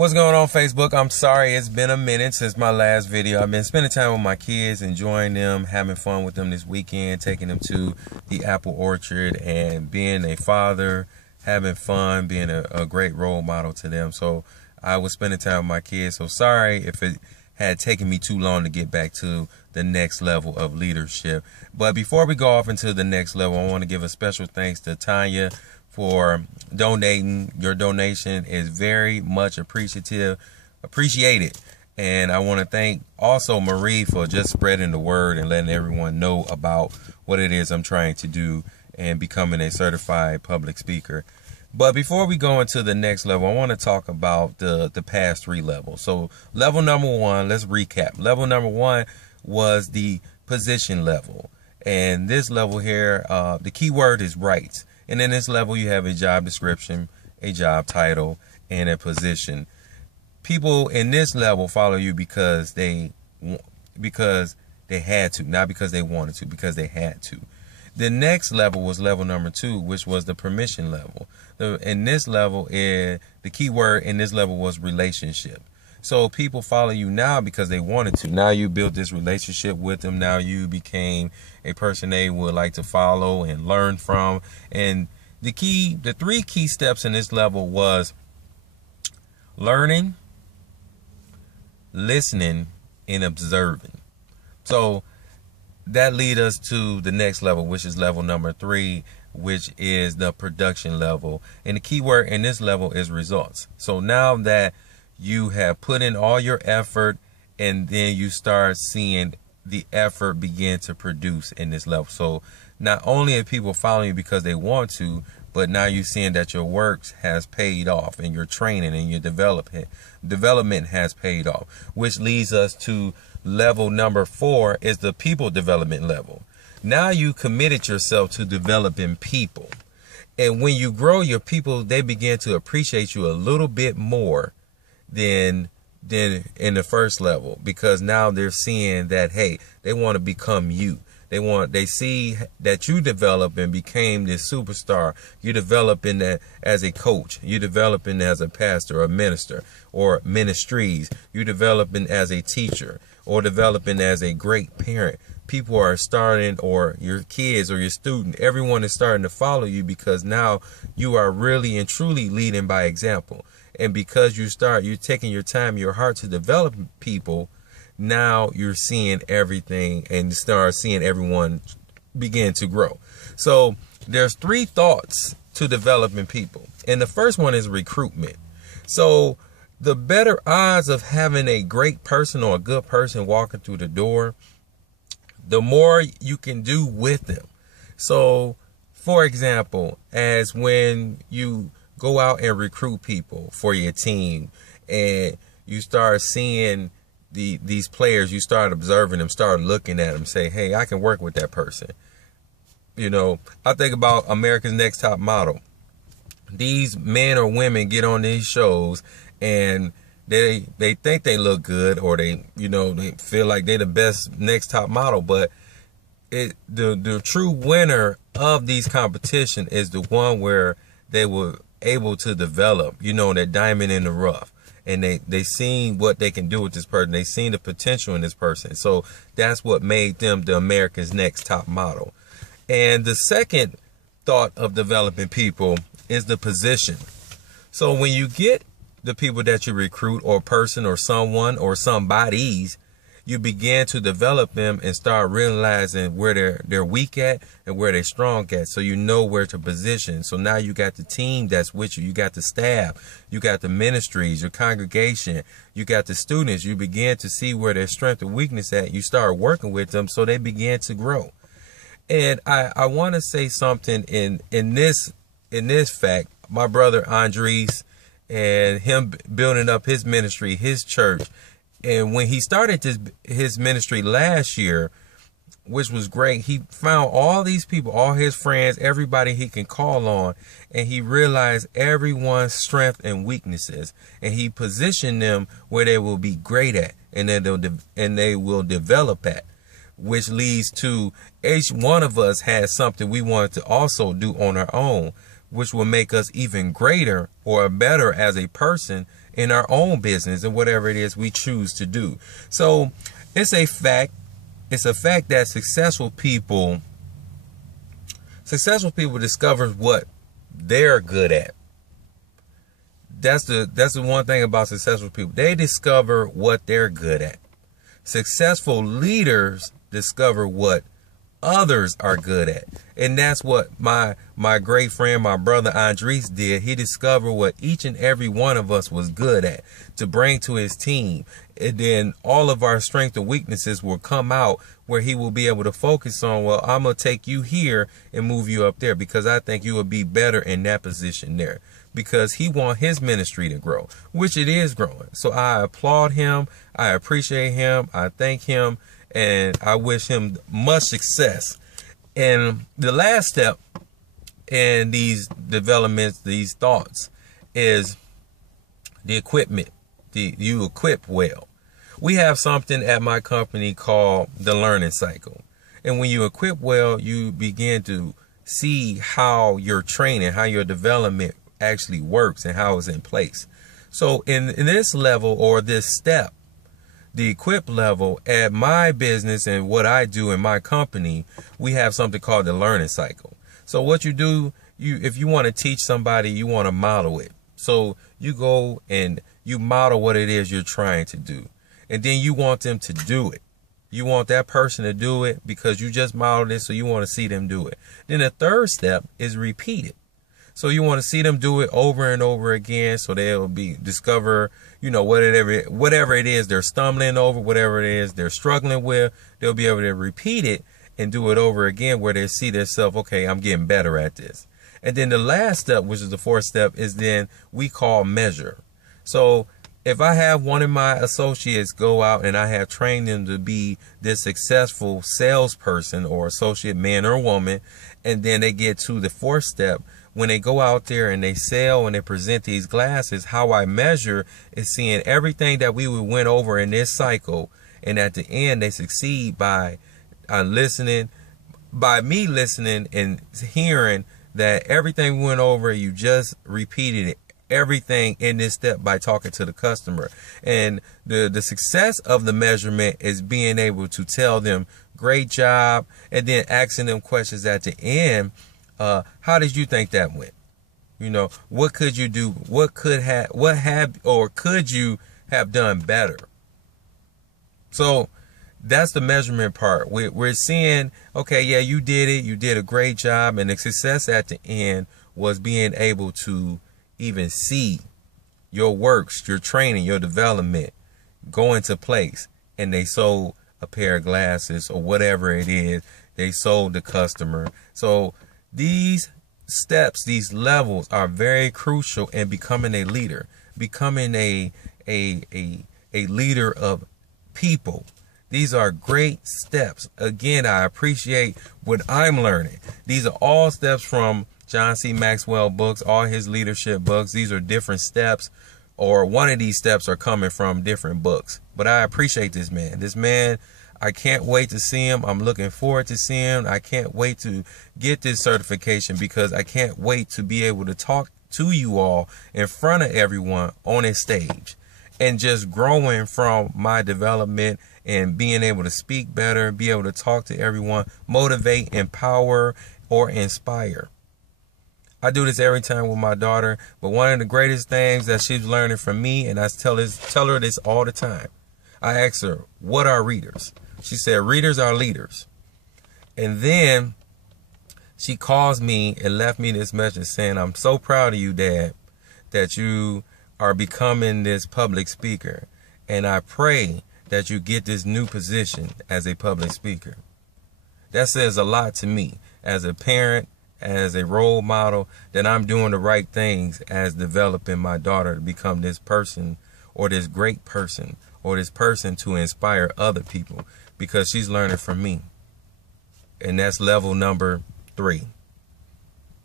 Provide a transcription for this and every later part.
What's going on, Facebook? I'm sorry it's been a minute since my last video. I've been spending time with my kids, enjoying them, having fun with them this weekend, taking them to the apple orchard and being a father, having fun, being a great role model to them. So I was spending time with my kids. So sorry if it had taken me too long to get back to the next level of leadership. But before we go off into the next level, I want to give a special thanks to Tanya for donating. Your donation is very much appreciated. And I want to thank also Marie for just spreading the word and letting everyone know about what it is I'm trying to do and becoming a certified public speaker. But before we go into the next level, I want to talk about the past three levels. So level number one, let's recap. Level number one was the position level. And this level here, the key word is rights. And in this level, you have a job description, a job title, and a position. People in this level follow you because they had to, not because they wanted to, because they had to. The next level was level number two, which was the permission level. In this level, the key word in this level was relationship. So people follow you now because they wanted to. Now you built this relationship with them. Now you became a person they would like to follow and learn from. And the three key steps in this level was learning, listening, and observing. So that leads us to the next level, which is level number three, which is the production level. And the key word in this level is results. So now that you have put in all your effort, and then you start seeing the effort begin to produce in this level. So not only are people following you because they want to, but now you're seeing that your work has paid off, and your training and your development has paid off, which leads us to level number four, is the people development level. Now you committed yourself to developing people. And when you grow your people, they begin to appreciate you a little bit more than in the first level, because now they're seeing that, hey, they want to become you. They see that you develop and became this superstar. You developing that as a coach. You developing as a pastor or minister or ministries. You developing as a teacher or developing as a great parent. People are starting, or your kids or your student, everyone is starting to follow you because now you are really and truly leading by example. And because you're taking your time, your heart to develop people, now you're seeing everything and start seeing everyone begin to grow. So there's three thoughts to developing people. And the first one is recruitment. So the better odds of having a great person or a good person walking through the door, the more you can do with them. So, for example, as when you go out and recruit people for your team, and you start seeing these players, you start observing them, start looking at them, say, hey, I can work with that person. You know, I think about America's Next Top Model. These men or women get on these shows and they think they look good, or they feel like they're the best next top model, but the true winner of these competition is the one where they were able to develop, that diamond in the rough, and they seen what they can do with this person. They seen the potential in this person. So that's what made them the America's Next Top Model. And the second thought of developing people is the position. So when you get the people that you recruit, or person or someone or somebodies, you begin to develop them and start realizing where they're weak at and where they're strong at. So you know where to position. So now you got the team that's with you. You got the staff. You got the ministries, your congregation. You got the students. You begin to see where their strength and weakness at. You start working with them so they begin to grow. And I want to say something in this fact. My brother Andres, and him building up his ministry, his church. And when he started his ministry last year, which was great, he found all these people, all his friends, everybody he can call on, and he realized everyone's strength and weaknesses, and he positioned them where they will be great at, and they will develop at, which leads to each one of us has something we wanted to also do on our own. which will make us even greater or better as a person in our own business and whatever it is we choose to do. So it's a fact. It's a fact that successful people discover what they're good at. That's the one thing about successful people. They discover what they're good at. Successful leaders discover what others are good at. And that's what my great friend, my brother Andres did. He discovered what each and every one of us was good at to bring to his team. And then all of our strengths and weaknesses will come out where he will be able to focus on, well, I'm going to take you here and move you up there because I think you will be better in that position there. Because he wants his ministry to grow, which it is growing. So I applaud him. I appreciate him. I thank him. And I wish him much success. And the last step in these developments, these thoughts, is the equipment. You equip well. We have something at my company called the learning cycle. And when you equip well, you begin to see how your training, how your development actually works and how it's in place. So in this level or this step, the equip level at my business and what I do in my company, we have something called the learning cycle. So what you do, if you want to teach somebody, you want to model it. So you go and you model what it is you're trying to do. And then you want them to do it. You want that person to do it because you just modeled it, so you want to see them do it. Then the third step is repeat it. So you want to see them do it over and over again, so they'll discover, whatever it is they're stumbling over, whatever it is they're struggling with, they'll be able to repeat it and do it over again where they see themselves, okay, I'm getting better at this. And then the last step, which is the fourth step, is then we call measure. So if I have one of my associates go out and I have trained them to be this successful salesperson or associate man or woman, and then they get to the fourth step, when they go out there and they sell and they present these glasses, how I measure is seeing everything that we went over in this cycle. And at the end, they succeed by listening, by me listening and hearing that everything we went over, you just repeated it. Everything in this step by talking to the customer. And the success of the measurement is being able to tell them, great job, and then asking them questions at the end. How did you think that went? What could you do? Could you have done better? So that's the measurement part. We're seeing, okay, yeah, you did it. You did a great job. And the success at the end was being able to even see your works, your training, your development go into place. And they sold a pair of glasses or whatever it is. They sold the customer. So these steps, these levels are very crucial in becoming a leader, becoming a leader of people. These are great steps. Again, I appreciate what I'm learning. These are all steps from John C. Maxwell books, all his leadership books. These are different steps, or one of these steps are coming from different books. But I appreciate this man. This man, I can't wait to see him. I'm looking forward to seeing him. I can't wait to get this certification because I can't wait to be able to talk to you all in front of everyone on a stage and just growing from my development and being able to speak better, be able to talk to everyone, motivate, empower, or inspire. I do this every time with my daughter, but one of the greatest things that she's learning from me, and I tell her this all the time. I ask her, what are readers? She said, readers are leaders. And then she calls me and left me this message saying, I'm so proud of you, Dad, that you are becoming this public speaker. And I pray that you get this new position as a public speaker. That says a lot to me as a parent, as a role model, that I'm doing the right things as developing my daughter to become this person or this great person or this person to inspire other people, because she's learning from me. And that's level number 3.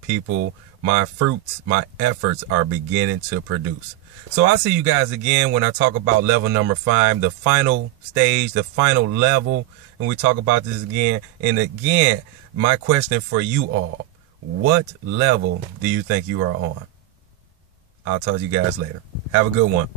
People, my fruits, my efforts are beginning to produce. So I'll see you guys again when I talk about level number 5, the final stage, the final level. And we talk about this again. And again, my question for you all, What level do you think you are on? I'll talk to you guys later. Have a good one.